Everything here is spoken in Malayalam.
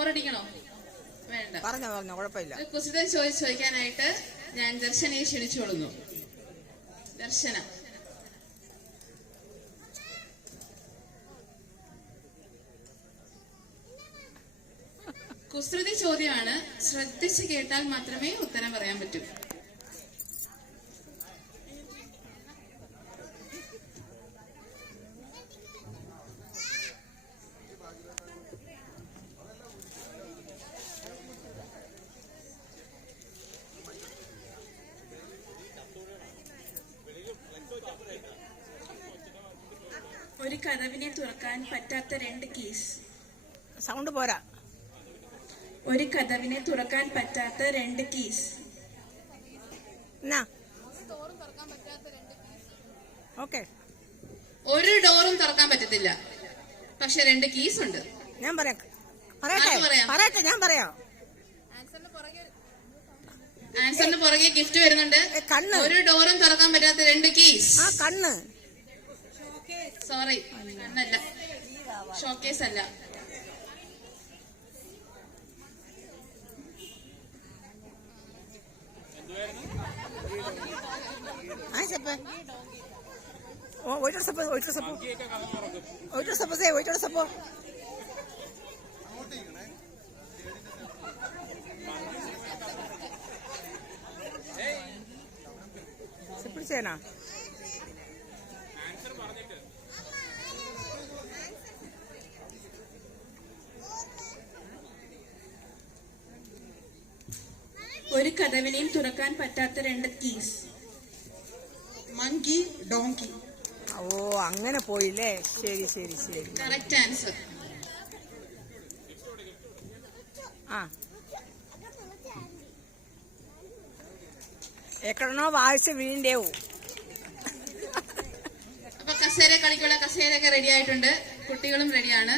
ബോറടിക്കണോ? വേണ്ട, പറഞ്ഞോ കുഴപ്പമില്ല. കുസൃതൻ ചോദിക്കാനായിട്ട് ഞാൻ ദർശനയെ ക്ഷണിച്ചുകൊള്ളുന്നു. ദർശന, കുസൃതി ചോദ്യമാണ്. ശ്രദ്ധിച്ച് കേട്ടാൽ മാത്രമേ ഉത്തരം പറയാൻ പറ്റൂ. ഒരു കതവിനെ തുറക്കാൻ പറ്റാത്ത രണ്ട് കീസ്. സൗണ്ട് പോരാ. ഒരു കതവിനെ തുറക്കാൻ പറ്റാത്ത രണ്ട് കീസ്. ഓക്കെ. ഒരു ഡോറും തുറക്കാൻ പറ്റത്തില്ല, പക്ഷെ രണ്ട് കീസ് ഉണ്ട്. ഞാൻ പറയട്ടെ, ഞാൻ പറയാം. ആൻസറിന് പുറകെ ഗിഫ്റ്റ് വരുന്നുണ്ട്. കണ്ണ്. ഒരു ഡോറും തുറക്കാൻ പറ്റാത്ത രണ്ട് കീസ്. കണ്ണ്. സോറി, കണ്ണല്ല, ഷോക്കേസ് അല്ല. പിടിച്ചേനാ ഒരു കതവിനെയും തുറക്കാൻ പറ്റാത്ത രണ്ട് കീസ്. Monkey, donkey. ഓ, അങ്ങനെ പോയില്ലേ. ശരി ശരി ശരി, കറക്റ്റ് ആൻസർ. എക്കടനോ വായിച്ച് വീണ്ടേവൂ. അപ്പൊ കസേര കളിക്കുള്ള കസേരയൊക്കെ റെഡി ആയിട്ടുണ്ട്. കുട്ടികളും റെഡിയാണ്.